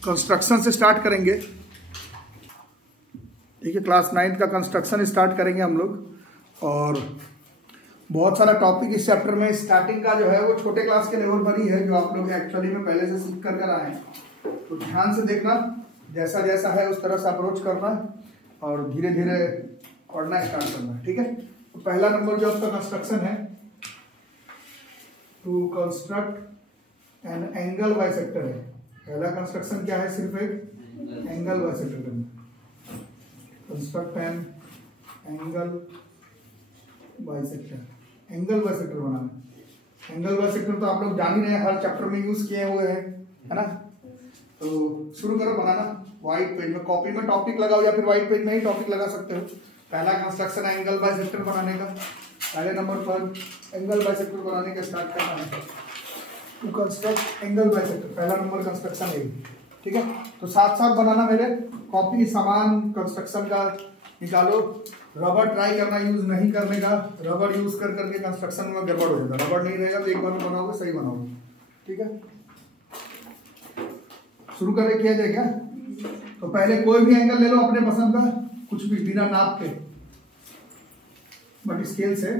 Construction से start करेंगे। ठीक है, क्लास 9 का कंस्ट्रक्शन स्टार्ट करेंगे हम लोग। और बहुत सारा टॉपिक इस चैप्टर में स्टार्टिंग का जो है वो छोटे क्लास के लेवल पर ही है, जो आप लोग एक्चुअली में पहले से सीख कर आए हैं। तो ध्यान से देखना, जैसा जैसा है उस तरह से अप्रोच करना और धीरे धीरे पढ़ना स्टार्ट करना। ठीक है, तो पहला नंबर जो आपका कंस्ट्रक्शन है, to construct an angle bisector है। पहला कंस्ट्रक्शन क्या है, सिर्फ एक एंगल बाइसेक्टर करना। Construct an angle bisector, angle bisector बनाना। एंगल बाइसेक्टर तो आप लोग जान ही रहे हैं, हर चैप्टर में यूज किए हुए हैं, है ना। तो शुरू करो बनाना। व्हाइट पेज में, कॉपी में टॉपिक लगाओ या फिर व्हाइट पेज में ही टॉपिक लगा सकते हो। पहला कंस्ट्रक्शन है एंगल बाइसेक्टर बनाने का। पहले नंबर पर एंगल बाइसेक्टर बनाने का स्टार्ट करना है, टू कंस्ट्रक्ट एंगल बाइसेक्टर। पहला नंबर कंस्ट्रक्शन है, ठीक है। तो साथ साथ बनाना, मेरे कॉपी सामान कंस्ट्रक्शन का निकालो। रबर ट्राई करना यूज नहीं करने का, रबर यूज कर करके कंस्ट्रक्शन में गड़बड़ हो जाता है। रबर नहीं रहेगा तो एक बार में बनाओगे सही बनाओगे, ठीक है। शुरू करें, किया जाए क्या? तो पहले कोई भी एंगल ले लो अपने पसंद का, कुछ भी बिना नाप के, बट स्केल से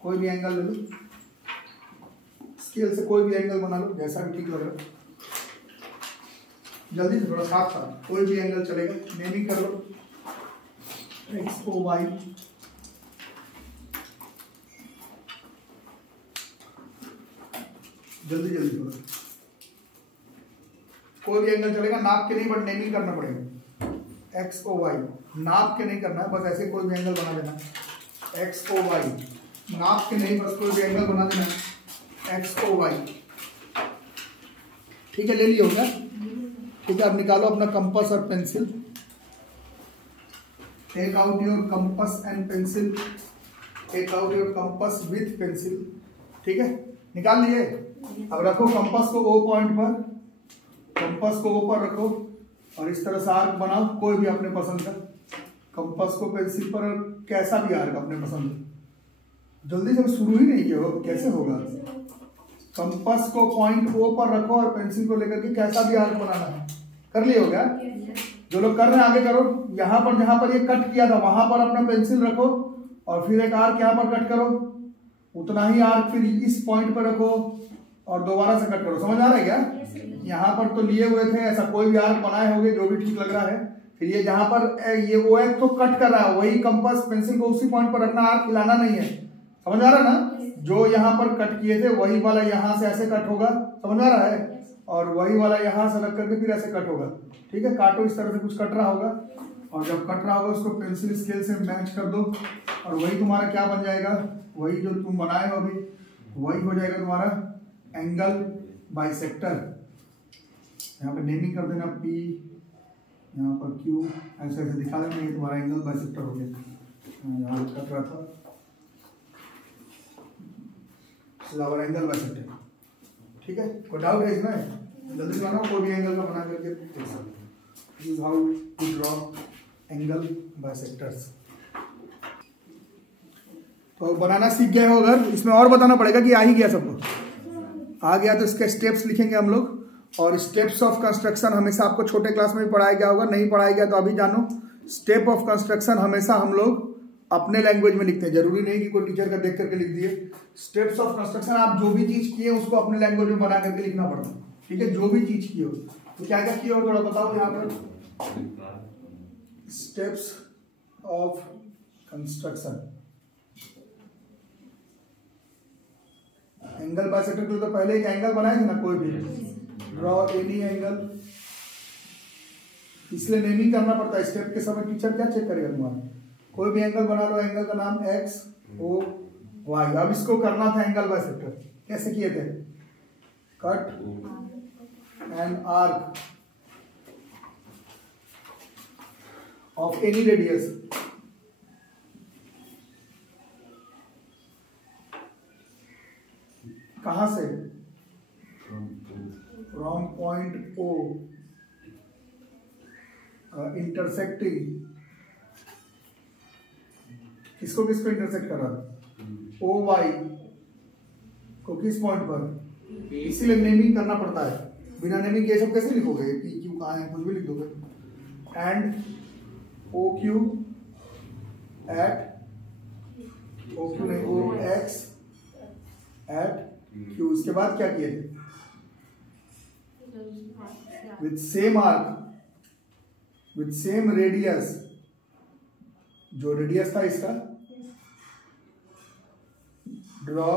कोई भी एंगल ले लो। स्केल से कोई भी एंगल बना लो, जैसा भी ठीक लग रहा है। जल्दी से, थोड़ा साथ साथ, कोई भी एंगल चलेगा। नेमिंग कर लो, एक्स ओ वाई। जल्दी जल्दी थोड़ा, कोई भी एंगल चलेगा, नाप के नहीं बट नेमिंग करना पड़ेगा। एक्स ओ वाई, नाप के नहीं करना है, बस ऐसे कोई भी एंगल बना देना। एक्स ओ वाई, नाप के नहीं, बस कोई भी एंगल बना देना। एक्स ओ वाई, ठीक है, ले लिया होगा। ठीक है, अब निकालो अपना कंपास और pencil. Take out your compass and pencil, take out your compass with pencil. ठीक है, निकाल लिए। अब रखो कंपास को ओ पॉइंट पर, कंपास को ओ पर रखो और इस तरह से आर्क बनाओ, कोई भी अपने पसंद का। कंपास को पेंसिल पर, कैसा भी आर्क अपने पसंद का। जल्दी से, शुरू ही नहीं किया हो, कैसे होगा। कंपास को पॉइंट ओ पर रखो और पेंसिल को लेकर के कैसा भी आर्क बनाना है। कर लिया होगा? जो लोग कर रहे हैं आगे करो। यहाँ पर जहां पर ये कट किया था वहां पर अपना पेंसिल रखो और फिर एक आर्क यहाँ पर कट करो, उतना ही आर्क फिर इस पॉइंट पर रखो और दोबारा से कट करो। समझ आ रहा है क्या? यहाँ पर तो लिए हुए थे, ऐसा कोई भी आर्क बनाए होंगे जो भी ठीक लग रहा है। फिर ये जहां पर ये वो एक तो कट कर रहा है, वही कंपास पेंसिल को उसी पॉइंट पर रखना, आर्क हिलाना नहीं है। समझ आ रहा है ना? जो यहाँ पर कट किए थे वही वाला यहाँ से ऐसे कट होगा, समझ आ रहा है? और वही वाला यहाँ से रख करके फिर ऐसे कट होगा। ठीक है, काटो, इस तरह से कुछ कट रहा होगा और जब कट रहा होगा उसको पेंसिल स्केल से मैच कर दो और वही तुम्हारा क्या बन जाएगा, वही जो तुम बनाए हो अभी वही हो जाएगा तुम्हारा एंगल बाइसेक्टर। यहाँ पे नेमिंग कर देना, पी, यहाँ पर क्यू, ऐसे ऐसे दिखा देना, ये तुम्हारा एंगल बाइसेक्टर हो गया। यहाँ कट रहा था, एंगल बाइसेक्टर। ठीक है, कोई डाउट है इसमें? जल्दी बनाओ, कोई भी एंगल का बना करके देख सकते हो। This is how to draw angle bisectors. तो बनाना सीख गए हो। अगर इसमें और बताना पड़ेगा कि आ ही गया सबको, आ गया तो इसके स्टेप्स लिखेंगे हम लोग। और स्टेप्स ऑफ कंस्ट्रक्शन हमेशा आपको छोटे क्लास में भी पढ़ाया गया होगा, नहीं पढ़ाया गया तो अभी जानो। स्टेप ऑफ कंस्ट्रक्शन हमेशा हम लोग अपने लैंग्वेज में लिखते हैं, जरूरी नहीं कि कोई टीचर का देख करके लिख दिए। स्टेप्स ऑफ कंस्ट्रक्शन, आप जो भी चीज किए उसको अपने लैंग्वेज में बना करके लिखना पड़ता है। ठीक है, जो भी चीज की हो। तो क्या क्या किया हो थोड़ा बताओ यहाँ पर। Steps of construction, angle bisector के लिए तो पहले एक एंगल बनाए थे ना, कोई भी ड्रॉ एनी एंगल, इसलिए नेमिंग करना पड़ता है। स्टेप के समय टीचर क्या चेक करेगा तुम्हारा। कोई भी एंगल बना लो, एंगल का नाम एक्स ओ वाई। अब इसको करना था एंगल बाइसेक्टर, कैसे किए थे? Cut N arc of any radius, कहां से? फ्रॉम पॉइंट ओ इंटरसेक्टिंग, किसको किसको इंटरसेक्ट कर रहा था? ओ वाई को किस पॉइंट पर? इसीलिए नेमिंग करना पड़ता है। बिना नेमिंग के सब कैसे लिखोगे, पी क्यू कहाँ है, कुछ भी लिख दोगे। And O Q at O Q नहीं ओ एक्स एट क्यू। इसके बाद क्या किए थे, with same arc with same radius, जो रेडियस था इसका, ड्रॉ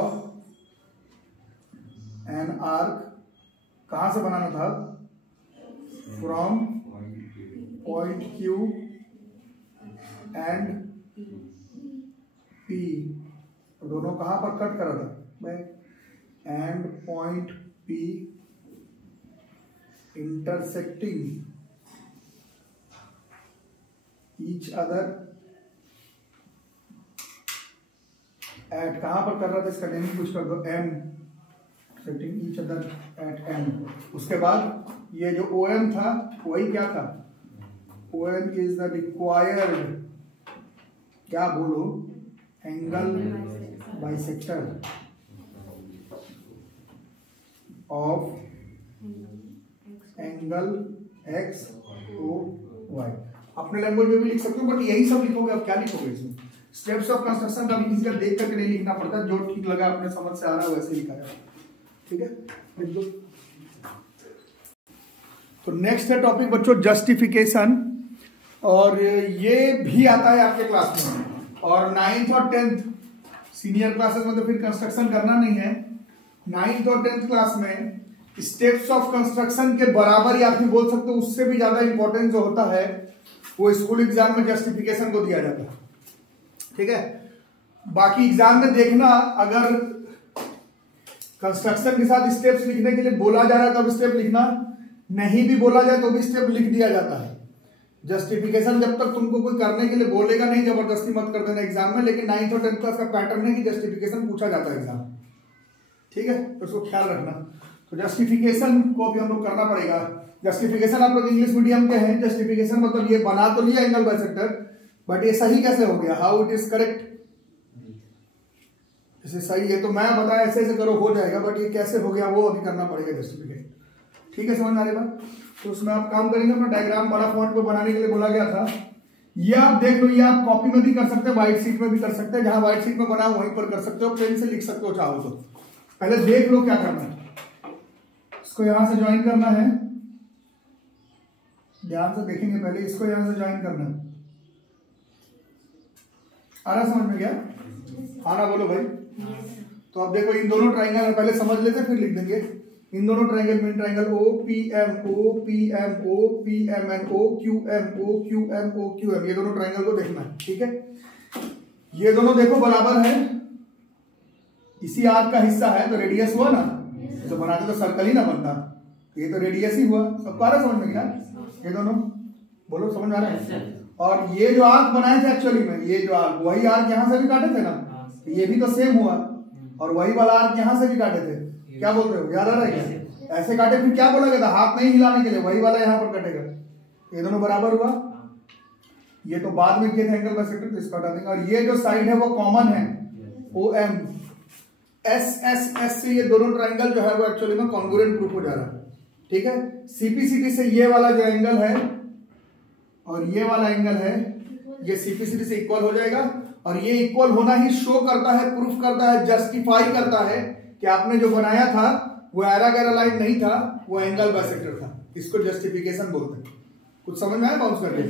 एन आर्क, कहां से बनाना था, from point Q and P, दोनों कहां पर कट करा था, and point P intersecting each other eight, कहां पर कर रहा था, इसका नेम कुछ कर दो, M, setting each other at M. उसके बाद ये जो ओ एम था वही क्या था, O M is the required, क्या बोलो, angle bisector of angle X O Y. अपने लैंग्वेज में भी लिख सकते हो, बट यही सब लिखोगे। अब क्या लिखोगे इसमें, स्टेप्स ऑफ कंस्ट्रक्शन का भी किसी का देख करके नहीं लिखना पड़ता, जो ठीक लगा अपने समझ से आ रहा है वैसे लिखा है, ठीक है। तो नेक्स्ट है टॉपिक बच्चों जस्टिफिकेशन, और ये भी आता है आपके क्लास में, और 9th और 10th सीनियर क्लासेस में तो फिर कंस्ट्रक्शन करना नहीं है, 9th और 10th क्लास में स्टेप्स ऑफ कंस्ट्रक्शन के बराबर ही आप भी बोल सकते हो, उससे भी ज्यादा इंपॉर्टेंट जो होता है वो स्कूल एग्जाम में जस्टिफिकेशन को दिया जाता है, ठीक है। बाकी एग्जाम में देखना, अगर कंस्ट्रक्शन के साथ स्टेप्स लिखने के लिए बोला जा रहा है तब स्टेप लिखना, नहीं भी बोला जाए तो भी स्टेप लिख दिया जाता है। जस्टिफिकेशन जब तक तुमको कोई करने के लिए बोलेगा नहीं, जबरदस्ती मत कर देना एग्जाम में, लेकिन 9th और 10th क्लास का पैटर्न है कि जस्टिफिकेशन पूछा जाता है एग्जाम, ठीक है, तो उसको ख्याल रखना। तो जस्टिफिकेशन को भी हम लोग करना पड़ेगा। जस्टिफिकेशन आप लोग इंग्लिश मीडियम के हैं, जस्टिफिकेशन मतलब ये बना तो लिया एंगल बाइसेक्टर, बट ये सही कैसे हो गया, हाउ इट इज करेक्ट, जैसे सही है तो मैं बताया ऐसे ऐसे करो हो जाएगा, बट ये कैसे हो गया वो अभी करना पड़ेगा जस्टिफिकेशन, ठीक है, समझ में आ रही बात। तो उसमें आप काम करेंगे, अपना डायग्राम बड़ा फॉन्ट पे बनाने के लिए बोला गया था, ये आप देख लो, ये आप कॉपी में भी कर सकते हैं, व्हाइट शीट में भी कर सकते हैं, जहां व्हाइट शीट में बना वहीं पर कर सकते हो, पेन से लिख सकते हो चाहो तो। पहले देख लो क्या करना है, इसको यहां से ज्वाइन करना है, ध्यान से देखेंगे, पहले इसको यहां से ज्वाइन करना है, आ रहा समझ में क्या, हाँ ना बोलो भाई। तो अब देखो इन दोनों ट्राइंगल पहले समझ लेते फिर लिख देंगे, इन दोनों ट्राइंगल में triangle O P M O P M O P M and O Q M O Q M O Q M, ये दोनों ट्राइंगल को देखना है, ठीक है। ये दोनों देखो बराबर है, इसी आर्क का हिस्सा है तो रेडियस हुआ ना, तो बनाते तो सर्कल ही ना बनता, ये तो रेडियस ही हुआ, सबको आ रहा समझ में क्या, ये दोनों बोलो समझ में आ रहा है। और ये जो आर्क बनाए थे एक्चुअली में, ये जो आर्क वही आर्क यहाँ से भी काटे थे ना, ये भी तो सेम हुआ, और वही वाला आर्क यहाँ से भी काटे थे, क्या बोल रहे हो, याद आ रहा है क्या, ऐसे काटे फिर क्या बोला गया था, हाथ नहीं हिलाने के लिए, वही वाला यहाँ पर कटेगा, ये दोनों बराबर हुआ। ये तो बाद में किए थे एंगल बाइसेक्टर, तो इसको हटा देंगे, और ये जो साइड है वो कॉमन है, O M S S S से ये दोनों ट्राइंगल जो है वो एक्चुअली में कॉन्ग्रुएंट प्रूफ हो जा रहा है, ठीक है। सीपीसीटी से ये वाला जो एंगल है और ये वाला एंगल है, ये सीपीसीटी से इक्वल हो जाएगा, और ये इक्वल होना ही शो करता है, प्रूफ करता है, जस्टिफाई करता है कि आपने जो बनाया था वो एरा लाइन नहीं था, वो एंगल बाइसेक्टर था, इसको जस्टिफिकेशन बोलते हैं। कुछ समझ में आया बाउंस करके,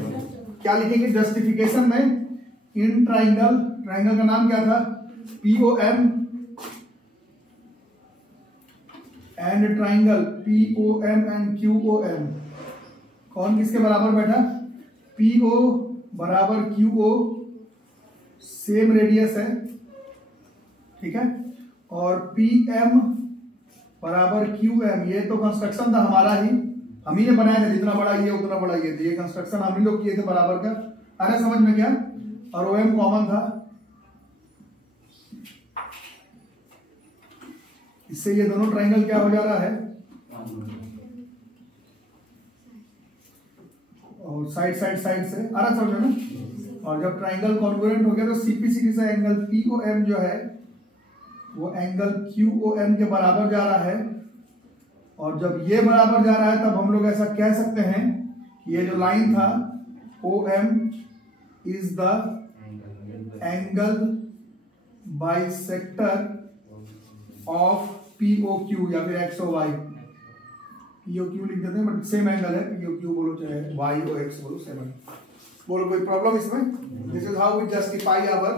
क्या लिखेंगे जस्टिफिकेशन में, इन ट्राइंगल, ट्राइंगल का नाम क्या था, POM, and triangle POM and क्यूओएम, कौन किसके बराबर बैठा, पीओ बराबर क्यूओ, सेम रेडियस है, ठीक है, और पीएम बराबर क्यूएम, ये तो कंस्ट्रक्शन था हमारा ही, हम ही ने बनाया था, जितना बड़ा ये उतना बड़ा ये, तो ये कंस्ट्रक्शन हम ही लोग किए थे बराबर का, अरे समझ में क्या, और ओएम कॉमन था, इससे ये दोनों ट्राइंगल क्या हो जा रहा है, और साइड साइड साइड से आ रहा समझ में, और जब ट्राइंगल कॉन्ग्रुएंट हो गया तो सीपीसीटी से एंगल पीओएम जो है वो एंगल क्यूओएम के बराबर जा रहा है, और जब ये बराबर जा रहा है तब हम लोग ऐसा कह सकते हैं कि ये जो लाइन था OM is the angle bisector of POQ या फिर XOY। POQ लिख देते हैं बट सेम एंगल है, POQ बोलो चाहे Y और X बोलो सेम है। बोलो कोई प्रॉब्लम इसमें? This is how we justify our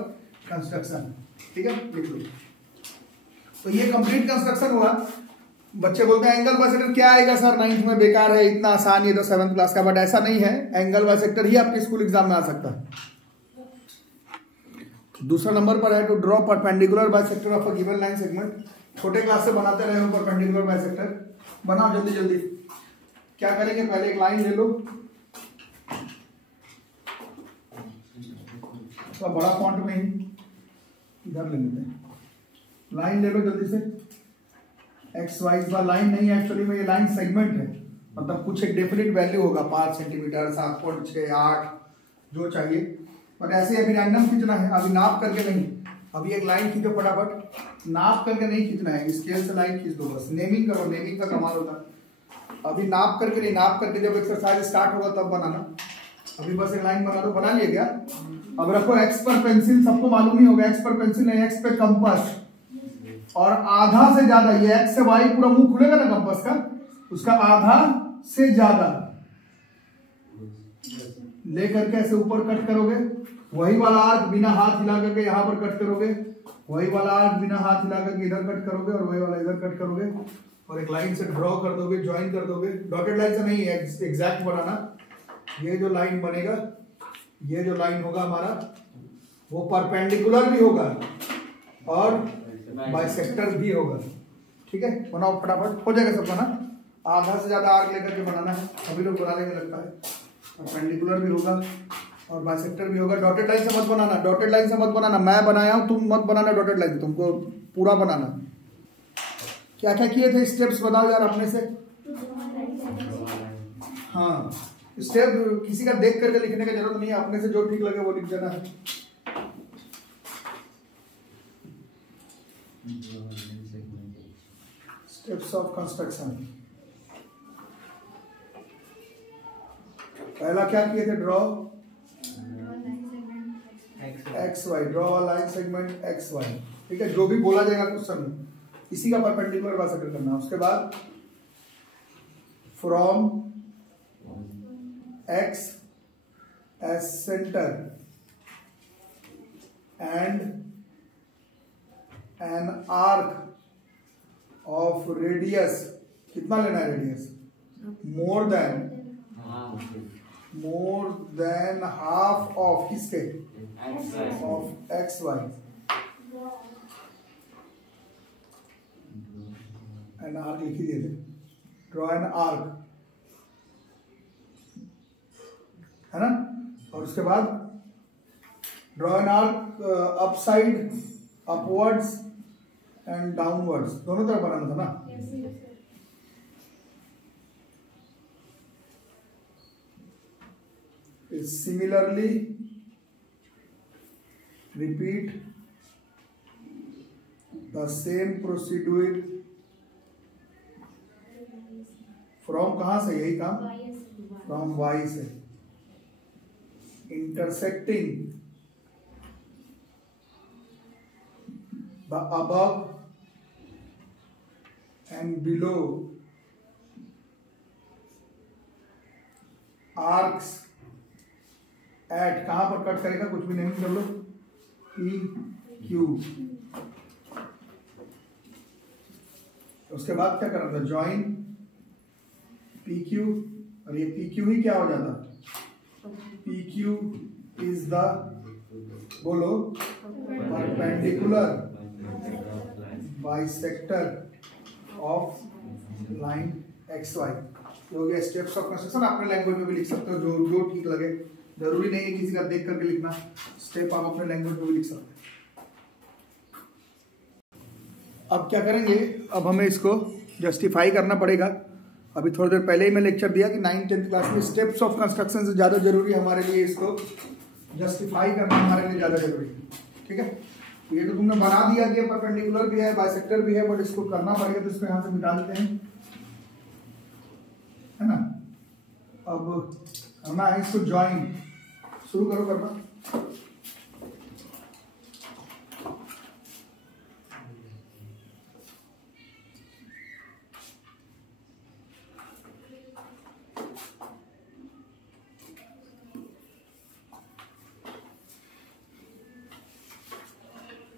construction. ठीक है, लिख लो। तो ये कंप्लीट कंस्ट्रक्शन हुआ। बच्चे बोलते हैं एंगल बाइसेक्टर क्या आएगा सर, 9th में बेकार है, इतना आसान है तो 7th क्लास का, बट ऐसा नहीं है। एंगल बाइसेक्टर ही आपके स्कूल एग्जाम में आ सकता है। दूसरा नंबर पर है to draw perpendicular bisector of a given line segment. छोटे क्लास से बनाते रहे हो परपेंडिकुलर बाइसेक्टर, बनाओ जल्दी जल्दी। क्या करेंगे, पहले एक लाइन ले लो, तो बड़ा फॉन्ट में ही इधर ले लेते हैं, लाइन ले लो जल्दी से। एक्स वाई लाइन नहीं है, एक्चुअली में ये लाइन सेगमेंट है, मतलब कुछ एक डेफिनेट वैल्यू होगा, 5 सेंटीमीटर, 7.6, 8 जो चाहिए, बट ऐसे अभी रैंडम खींचना है, अभी नाप करके नहीं। अभी एक लाइन खींचो फटाफट, नाप करके नहीं खींचना है, स्केल से लाइन खींच दो बस। नेमिंग करो, नेमिंग का कमाल होता है। अभी नाप करके नहीं, नाप करके जब एक्सरसाइज स्टार्ट होगा तब बनाना। अभी बस एक लाइन बना दो। बना लिया क्या? अब रखो एक्स पर पेंसिल, सबको मालूम ही होगा एक्स पर पेंसिल नहीं, एक्स पे कंपास, और आधा से ज्यादा, ये एक्स से वाई पूरा मुंह खुलेगा ना कंपास का, उसका आधा से ज्यादा लेकर के ऐसे ऊपर कट करोगे। वही वाला आर्क बिना हाथ हिला करके यहाँ पर कट करोगे, वही वाला आर्क बिना हाथ हिला करके इधर कट करोगे, और वही वाला इधर कट करोगे, और एक लाइन से ड्रॉ कर दोगे, ज्वाइन कर दोगे। डॉटेड लाइन से नहीं, एग्जैक्ट बनाना। ये जो लाइन बनेगा, ये जो लाइन होगा हमारा, वो परपेंडिकुलर भी होगा और बाइसेक्टर भी होगा। ठीक है, बनाओ फटाफट, हो जाएगा सब बना। आधा से ज्यादा आर्क लेकर के बनाना है, अभी लोग बनाने में लगता है। परपेंडिकुलर भी होगा और बाइसेक्टर भी होगा। डॉटेड लाइन से मत बनाना, डॉटेड लाइन से मत बनाना, मैं बनाया हूं, तुम मत बनाना डॉटेड लाइन, तुमको पूरा बनाना। क्या क्या किए थे स्टेप्स बताओ यार अपने से। हाँ, स्टेप किसी का देख करके लिखने की जरूरत नहीं है, अपने से जो ठीक लगे वो लिख देना है। Steps of construction. पहला क्या किए थे, draw X Y, draw line segment X Y. ठीक है, जो भी बोला जाएगा क्वेश्चन में इसी का परपेंडिकुलर बाइसेक्टर करना। उसके बाद from X as centre and an arc of radius, कितना लेना है radius, more than half of किसके, of X Y, an arc लिख ही दिए थे। ड्रॉ एन आर्क, है ना। और उसके बाद draw an arc upside, upwards and downwards, दोनों तरफ बनाना था ना। Similarly repeat the same procedure from, कहां से, यही काम, फ्रॉम वाई से, intersecting the above and below arcs at, कहां पर कट करेगा, कुछ भी नहीं कर लो, PQ। उसके बाद क्या करना था, ज्वाइन PQ, और ये PQ ही क्या हो जाता, PQ इज द, बोलो, perpendicular bisector of line X Y. हो गया स्टेप्स ऑफ कंस्ट्रक्शन। अपने लैंग्वेज में भी लिख सकते हो, जो जो ठीक लगे, जरूरी नहीं है किसी का देख करके लिखना, स्टेप आप अपने लैंग्वेज में भी लिख सकते हैं। अब क्या करेंगे, अब हमें इसको जस्टिफाई करना पड़ेगा। अभी थोड़ी देर पहले ही मैं लेक्चर दिया कि 9th-10th क्लास में स्टेप्स ऑफ कंस्ट्रक्शन से ज़्यादा जरूरी हमारे लिए इसको जस्टिफाई करना हमारे लिए ज़्यादा जरूरी है। ठीक है, ये तो तुमने बना दिया कि परपेंडिकुलर भी है, बाइसेक्टर भी है, बट इसको करना पड़ेगा, तो इसको यहाँ से मिटा देते हैं। है ना। अब करना है इसको ज्वाइन, शुरू करो करना।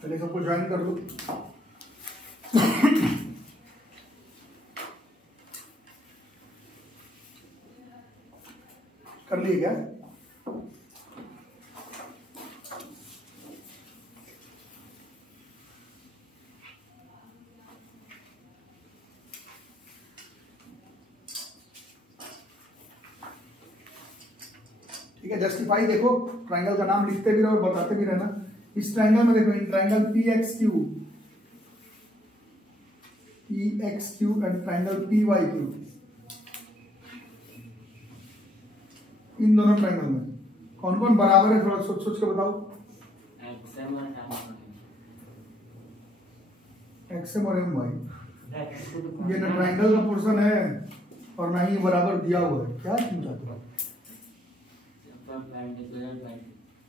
पहले सबको ज्वाइन कर दो। कर लिए क्या? ठीक है, जस्टिफाई देखो, ट्राइंगल का नाम लिखते भी रहो और बताते भी रहना। इस ट्राइंगल में देखो, in triangle PXQ and triangle PYQ, इन दोनों ट्राइंगल में कौन कौन बराबर है, थोड़ा सोच सोच के बताओ। XM और MY, ये ना ट्राइंगल का पोर्शन है और ना ही बराबर दिया हुआ है। क्या क्यों चाहते हो?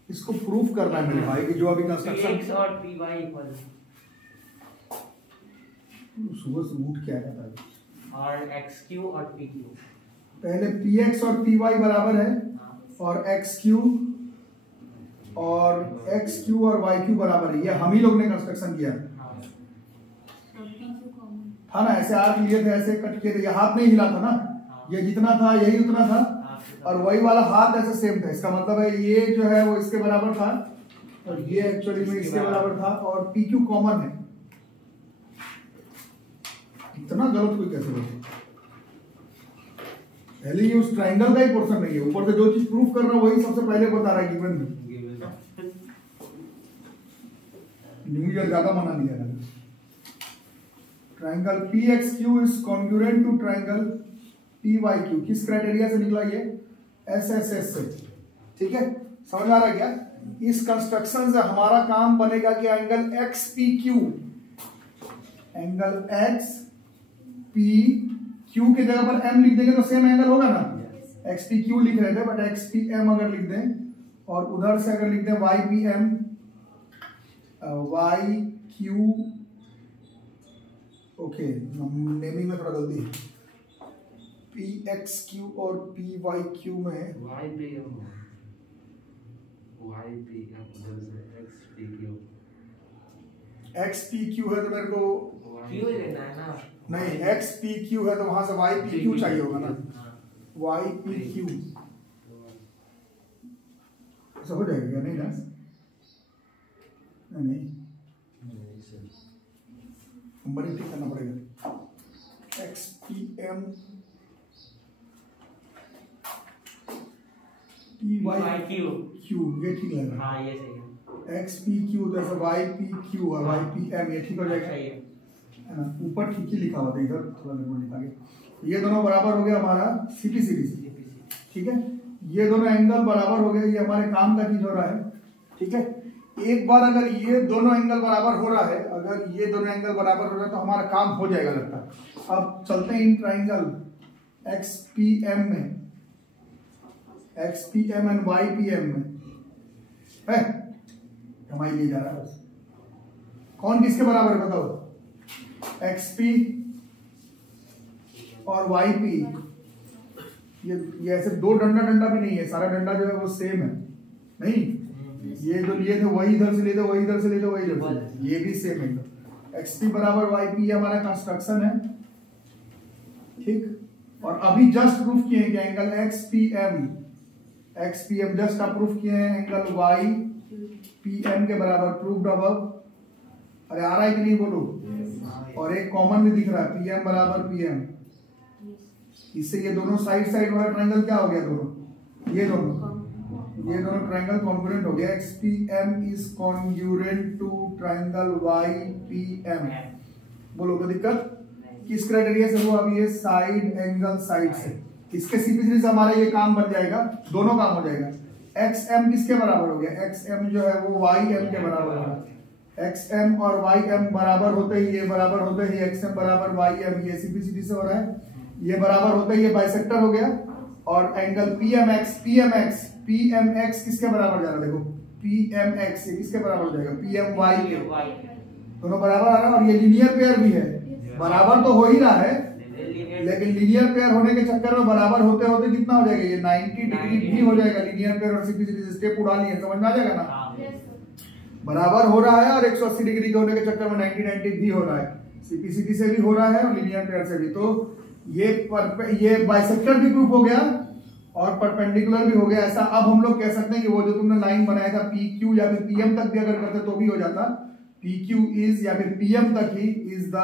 इसको प्रूफ करना है मेरे भाई कि जो अभी कंस्ट्रक्शन x और py इक्वल, सुबह से उठ क्या कहता है, और xq और pq, पहले px और py बराबर है और xq और yq बराबर है। ये हम ही लोग ने कंस्ट्रक्शन किया था ना, ऐसे आर्क लिए थे, ऐसे कट किए थे, ये हाथ नहीं हिला था ना, ये जितना था यही उतना था, और वही वाला हाथ ऐसे सेम था। इसका मतलब है ये जो है वो इसके बराबर था और ये एक्चुअली में इसके बराबर था, और PQ कॉमन है। इतना गलत कोई कैसे बोले? पहले ये उस ट्राइंगल का ही पोर्शन नहीं है, ऊपर से जो चीज प्रूफ कर रहा है वही सबसे पहले बता रहा है गिवन में। न्यूमेरिकल ज्यादा मना दिया है। Triangle PXQ is congruent to triangle PYQ, किस क्राइटेरिया से निकला ये? SSS से। ठीक है, समझ आ रहा है क्या? इस कंस्ट्रक्शन से हमारा काम बनेगा कि एंगल XPQ, एंगल XPQ के जगह पर M लिख देंगे तो सेम एंगल होगा ना। XPQ लिख रहे थे बट XPM अगर लिख दें, और उधर से अगर लिख दें YPM, YQ, ओके नेमिंग में थोड़ा गलती है, PXQ और PYQ में XPQ है तो मेरे को नहीं, XPQ है तो वहां से YPQ चाहिए होगा ना, YPQ ऐसा हो जाएगा क्या? नहीं ना, नहीं नंबर ही ठीक करना पड़ेगा। XPM PYQ, ये ठीक लग रहा है। हाँ ये सही है। XPQ तो ऐसा YPQ और YPM, ये ठीक हो जाएगा है ना। ऊपर ठीक ही लिखा हुआ था, इधर थोड़ा गड़बड़ लिखा गया। ये दोनों बराबर हो गया हमारा CP सीरीज, ठीक है। ये दोनों एंगल बराबर हो गए, ये हमारे काम का चीज हो रहा है, ठीक है। एक बार अगर ये दोनों एंगल बराबर हो रहा है, अगर ये दोनों एंगल बराबर हो रहा है तो हमारा काम हो जाएगा लगता है। अब चलते हैं इन ट्राइंगल XPM में, XPM एंड YPM में है, हमारी लिए जा रहा है बस। कौन किसके बराबर है बताओ? XP और YP, ये ऐसे दो डंडा भी नहीं है, सारा डंडा जो है वो सेम है नहीं। ये जो लिए थे वही इधर से लेते, वही इधर से लेते, वही इधर से, ये भी सेम है। XP बराबर YP ये हमारा कंस्ट्रक्शन है, ठीक। और अभी जस्ट प्रूफ किए हैं कि एंगल XPM जस्ट आप प्रूफ किए हैं एंगल YPM के बराबर, प्रूव्ड अबव। अरे आ रहा है कि नहीं बोलो? और एक कॉमन भी दिख रहा है, PM बराबर PM। इससे ये दोनों साइड वाला ट्राइंगल क्या हो गया? दोनों ये दोनों ट्राइंगल कॉन्ग्रुएंट हो गया। XPM is congruent to triangle YPM। बोलो कोई दिक्कत? किस क्राइटेरिया से हुआ? अभी ये साइड एंगल साइड से, इसके CP सीरीज से हमारा ये काम बन जाएगा, दोनों काम हो जाएगा। XM किसके बराबर हो गया? XM जो है वो YM के बराबर होगा। XM और YM बराबर होते ही, ये बराबर होते ही XM बराबर YM, ये CP सीरीज से हो रहा है। ये बराबर होता है, ये बाइसेक्टर हो गया। और एंगल पीएमएक्स किसके बराबर जा रहा है, देखो पीएमएक्स ये किसके बराबर हो जाएगा, पीएमवाई के, दोनों बराबर आ रहा है। और ये लीनियर पेयर भी है, बराबर तो हो ही रहा है, लेकिन लीनियर पेयर होने के चक्कर में बराबर होते होते कितना हो जाएगा, ये 90 डिग्री भी हो जाएगा। लीनियर पेयर और सिंप्लिसिटी स्टेप उड़ा लिए, समझ में आ जाएगा ना। बराबर हो रहा है और 180 डिग्री के होने के चक्कर में 90 भी हो रहा है, सिंप्लिसिटी से भी हो रहा है और लीनियर पेयर से भी। तो ये बाइसेक्टर भी प्रूफ हो गया और परपेंडिकुलर भी हो गया। ऐसा अब हम लोग कह सकते हैं कि वो जो तुमने लाइन बनाया था पी क्यू या फिर पीएम तक भी अगर करते तो भी हो जाता। पी क्यू इज या फिर पीएम तक ही is the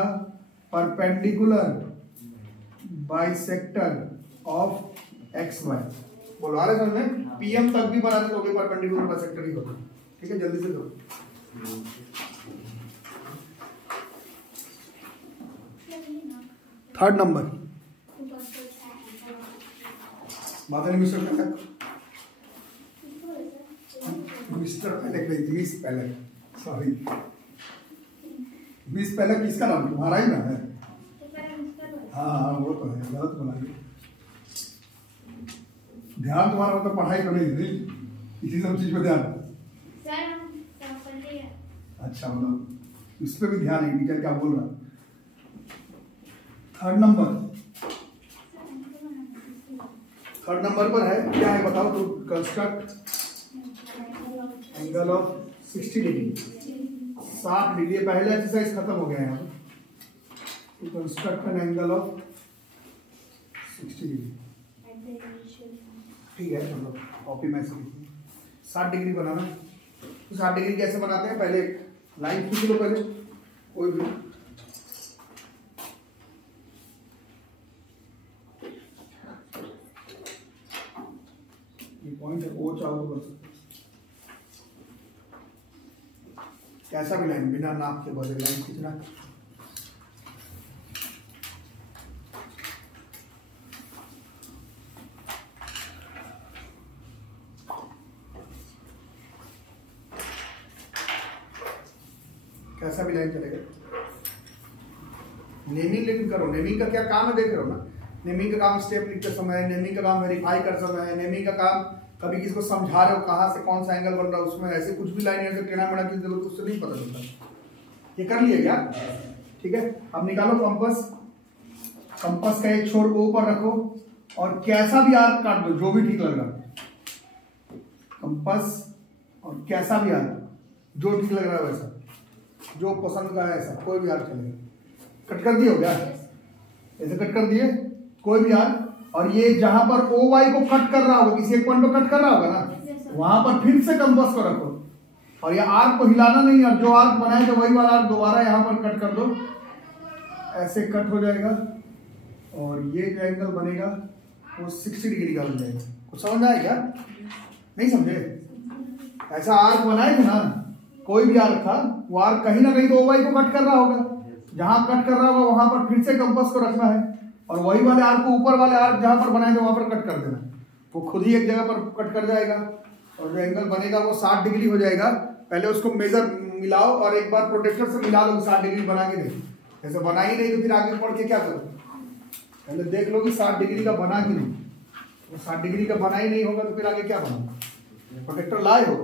perpendicular bisector of X Y. बोलो आ रहे समझ में, पीएम तक भी बनाते तो भी परपेंडिकुलर बाइसेक्टर ही होता। ठीक है, जल्दी से दो। थर्ड नंबर माता ने मिस्टर पहले मिस पहले सॉरी मिस पहले किसका नाम, तुम्हारा ही ना है। हाँ वो तो है, गलत बोला। ध्यान तुम्हारा मतलब पढ़ाई पर नहीं, इसी सब चीज पे ध्यान। अच्छा मतलब इस पे भी ध्यान है, टीचर क्या बोल रहा। थर्ड नंबर पर है, क्या है बताओ। तो construct angle of 60 degree, 60 degree. पहले एक्सरसाइज खत्म हो गया है। तो construct an angle of 60 degree, ठीक है। मतलब कॉपी में 60 डिग्री बनाना। तो 60 डिग्री कैसे बनाते हैं, पहले लाइन खींच लो, पहले कोई भी। ये पॉइंट है, ओ चाहो तो कर सकते, कैसा भी लाइन बिना नाप के बदले लाइन खींचना। कैसा भी लाइन चलेगा। नेमिंग लेकिन करो, नेमिंग का क्या काम है देख रहे हो ना। नेमिंग का काम स्टेप लिखते समय है, नेमिंग का काम वेरीफाई कर समय है, नेमिंग का काम कभी किसी को समझा रहे हो कहाँ से कौन सा एंगल बन रहा है उसमें। ऐसे कुछ भी लाइन ऐसे टेढ़ा मेढ़ा की जरूरत उससे नहीं पता चलता। ये कर लिए क्या, ठीक है। अब निकालो कंपास। कंपास का एक छोर ओ पर रखो और कैसा भी आर्क काट दो, जो भी ठीक लग रहा। कंपास और कैसा भी आर्क जो ठीक लग रहा है वैसा, जो पसंद का है ऐसा कोई भी आर्क चलेगा। कट कर दिए हो क्या, ऐसे कट कर दिए कोई भी आर्क। और ये जहां पर ओ वाई को कट कर रहा होगा, किसी एक पॉइंट पे कट कर रहा होगा ना, वहां पर फिर से कंपास को रखो और ये आर्क को हिलाना नहीं। और जो आर्क बनाए थे वही वाला आर्क दोबारा यहां पर कट कर दो, ऐसे कट हो जाएगा। और ये जो एंगल बनेगा वो 60 डिग्री का बन जाएगा। कुछ समझ आया क्या, नहीं समझे। ऐसा आर्क बनाए थे ना, कोई भी आर्क था, वो आर्क कहीं ना कहीं तो ओ वाई को कट कर रहा होगा। जहां कट कर रहा होगा वहां पर फिर से कंपास को रखना है और वही वाले आर्क को ऊपर वाले आर्क जहां पर बनाए थे वहां पर कट कर देना। वो खुद ही एक जगह पर कट कर जाएगा और जो एंगल बनेगा वो 60 डिग्री हो जाएगा। पहले उसको मेजर मिलाओ और एक बार प्रोटेक्टर से मिला लो 60 डिग्री बना के देखो। ऐसे बना ही नहीं तो फिर आगे पढ़ के क्या करो, पहले देख लो कि 60 डिग्री का बना कि नहीं। तो 60 डिग्री का बना ही नहीं होगा तो फिर आगे क्या बना। प्रोटेक्टर लाए हो,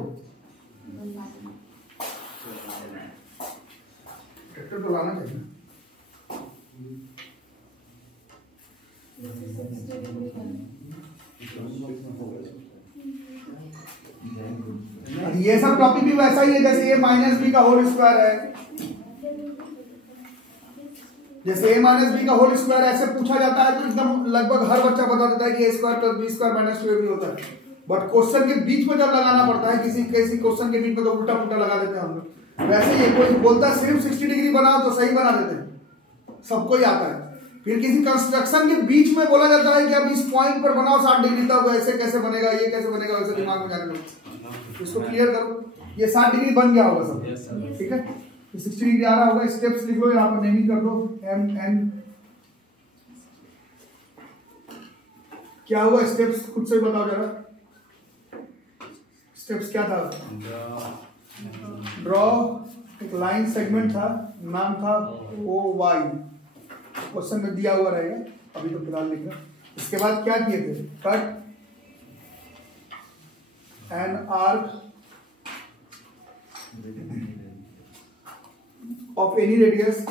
प्रोटेक्टर तो लाना चाहिए। ये सब टॉपिक भी वैसा ही है जैसे a माइनस बी का होल स्क्वायर है। जैसे a माइनस बी का होल स्क्वायर ऐसे पूछा जाता है तो एकदम लगभग हर बच्चा बता देता है कि a square plus B square minus 2ab होता है। बट क्वेश्चन के बीच में जब लगाना पड़ता है किसी क्वेश्चन के बीच में तो उल्टा पुल्टा लगा देते हैं हम लोग। वैसे ही कोई बोलता है सिर्फ 60 डिग्री बनाओ तो सही बना देते हैं, सबको ही आता है। फिर किसी कंस्ट्रक्शन के बीच में बोला जाता है कि अब इस पॉइंट पर बनाओ 60 डिग्री तक, ऐसे कैसे बनेगा, ये कैसे बनेगा, वैसे दिमाग में जाने दो, इसको क्लियर करो। ये 60 डिग्री बन गया होगा सब, ठीक है। तो 60 डिग्री आ रहा होगा, स्टेप्स लिख लो, यहाँ पर नेमिंग कर दो एम एन। क्या हुआ स्टेप्स खुद से बताओ जरा। स्टेप्स क्या था, ड्रॉ एक लाइन सेगमेंट था, नाम था ओ वाई, क्वेश्चन में दिया हुआ रहेगा। अभी तो फिलहाल लिख रहा। इसके बाद क्या किए थे, cut N arc of any radius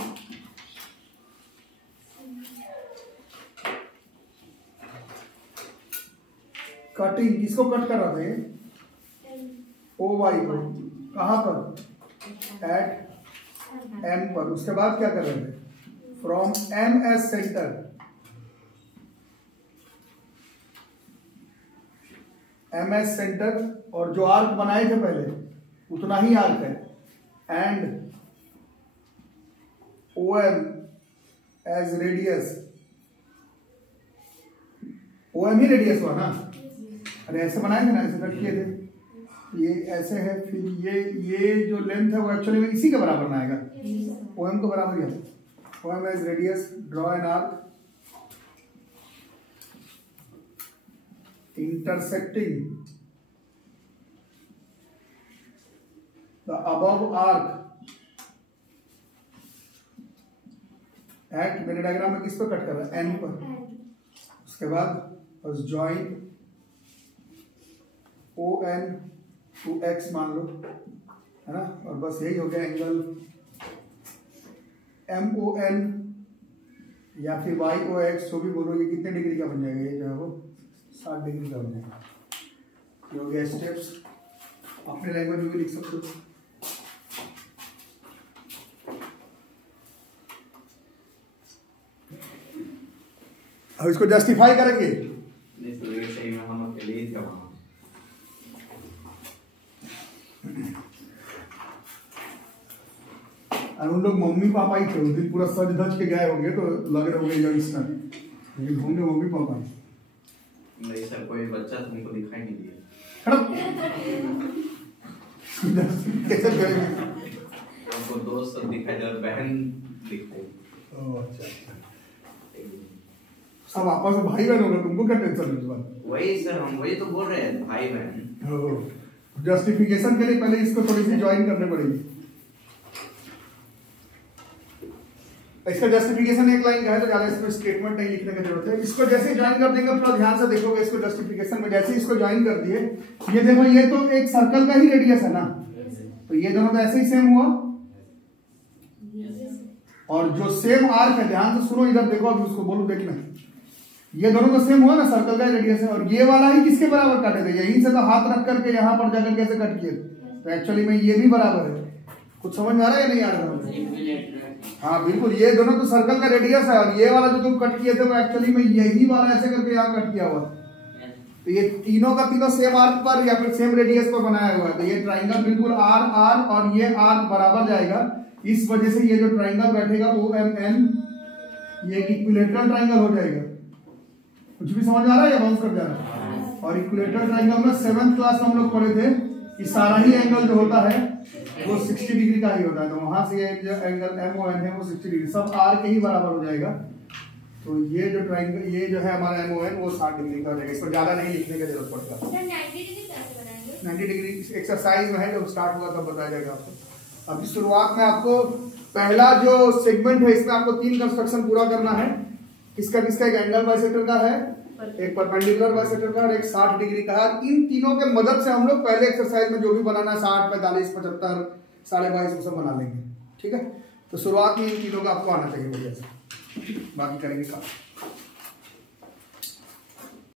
cutting, किसको कट कर रहा था ये, ओ वाई को, कहां पर, एट एम पर। उसके बाद क्या कर रहे थे, from M as centre, M as centre, और जो आर्क बनाए थे पहले उतना ही आर्क है, and O M as radius, O M ही रेडियस हुआ ना, अरे ऐसे बनाए थे ना, ऐसे कट किए थे, ये ऐसे है, फिर ये जो लेंथ है वो एक्चुअली में इसी के बराबर में आएगा, ओ एम को बराबर ही है, O M as radius, draw an arc intersecting the above arc at, मेरे डायग्राम में किस पर कट कर रहा है, एन पर। उसके बाद बस join O N to X मान लो, है ना, और बस यही हो गया एंगल एम ओ एन या फिर वाई ओ एक्स, जो भी बोलो, ये कितने डिग्री का बन जाएगा, ये जो है वो 60 डिग्री का बन जाएगा। ये हो गया स्टेप्स, अपने लैंग्वेज में भी लिख सकते हो। अब इसको जस्टिफाई करेंगे, सही में हम अकेले ही थे वहां। और उन लोग मम्मी पापा ही थे उस दिन, पूरा सज धज के गए होंगे तो लग रहे होंगे यंगस्टर, लेकिन होंगे मम्मी पापा ही। नहीं सर, कोई बच्चा तुमको दिखाई नहीं दिया। कैसे करेंगे, हमको दोस्त सब दिखाई दे और बहन दिखते। अच्छा, सब आपस में भाई बहन होगा, तुमको क्या टेंशन है इस बात। वही सर, हम वही तो बोल रहे हैं, भाई बहन। जस्टिफिकेशन के लिए पहले इसको थोड़ी सी ज्वाइन करने पड़ेगी। इसका जस्टिफिकेशन एक लाइन का है तो ज्यादा इसमें स्टेटमेंट नहीं लिखने की जरूरत है। इसको जैसे ज्वाइन कर देंगे, थोड़ा ध्यान से देखोगे इसको जस्टिफिकेशन में, जैसे इसको ज्वाइन कर दिए, ये देखो ये तो एक सर्कल का ही रेडियस है ना, तो ये दोनों तो ऐसे ही सेम हुआ, और जो सेम आर्क है, ध्यान से सुनो, इधर देखो, अभी उसको बोलो देखना, ये दोनों तो सेम हुआ ना, सर्कल का रेडियस है, और ये वाला ही किसके बराबर काटे थे, यहीं से तो हाथ रख करके यहाँ पर जाकर कैसे कट किए, तो एक्चुअली में ये भी बराबर है। कुछ समझ में आ रहा है या नहीं आ रहा? हाँ बिल्कुल, ये दोनों तो सर्कल का रेडियस है, और ये वाला जो तुम कट किए थे वो एक्चुअली में यही वाला ऐसे करके यहाँ कट किया हुआ, तो ये तीनों का तीनों सेम आर्क पर या फिर सेम रेडियस पर बनाया हुआ है, तो ये ट्राइंगल बिल्कुल आर आर और ये आर बराबर जाएगा। इस वजह से ये जो ट्राइंगल बैठेगा ओ एम एन, ये इक्विलेटरल ट्राइंगल हो जाएगा। कुछ भी समझ आ रहा है या बाउंस कर जा रहा है? और इक्विलेटरल ट्राइंगल में 7th क्लास में हम लोग पढ़े थे कि सारा ही एंगल जो होता है वो 60 डिग्री का ही होता है, तो वहां से ये जो एंगल एम ओ एन है वो 60 डिग्री, सब आर के ही बराबर हो जाएगा। तो ये जो ट्राइंगल, ये जो है हमारा एम ओ एन, वो 60 डिग्री का हो जाएगा। इसको ज्यादा नहीं लिखने की जरूरत पड़ेगा। 90 डिग्री एक्सरसाइज में है, जब स्टार्ट हुआ तब बताया जाएगा आपको। अभी शुरुआत में आपको पहला जो सेगमेंट है, इसमें आपको 3 कंस्ट्रक्शन पूरा करना है। किसका किसका, एक एंगल बाइसेक्टर का है, एक परपेंडिकुलर बाइसेक्टर का, और एक 60 डिग्री का है। इन तीनों के मदद से हम लोग पहले एक्सरसाइज में जो भी बनाना है 60, 45, 75, 22.5 वो सब बना लेंगे। ठीक है, तो शुरुआत में इन तीनों का आपको आना चाहिए बढ़िया से, बाकी करेंगे काम।